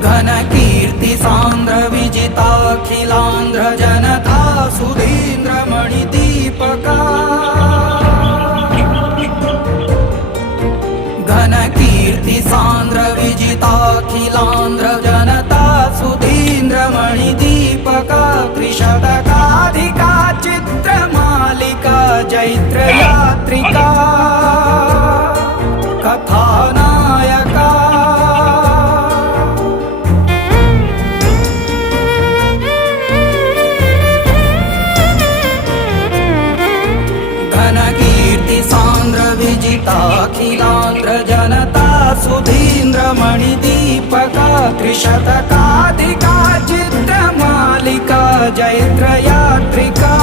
घनकीर्ति सांद्र विजिताखिलांध्र जनता सुधींद्र मणिदीपका घनकीर्ति सांद्र विजिताखिलांध्र जनता सुधींद्र मणिदीपका त्रिशतकाधिका चित्रमालिका जैत्र यात्रिका कथानायका घनकीर्ति सांद्र विजिताखिलांध्र जनता सुधींद्र मणिदीपका त्रिशतकाधिका चित्रमालिका जैत्र यात्रिका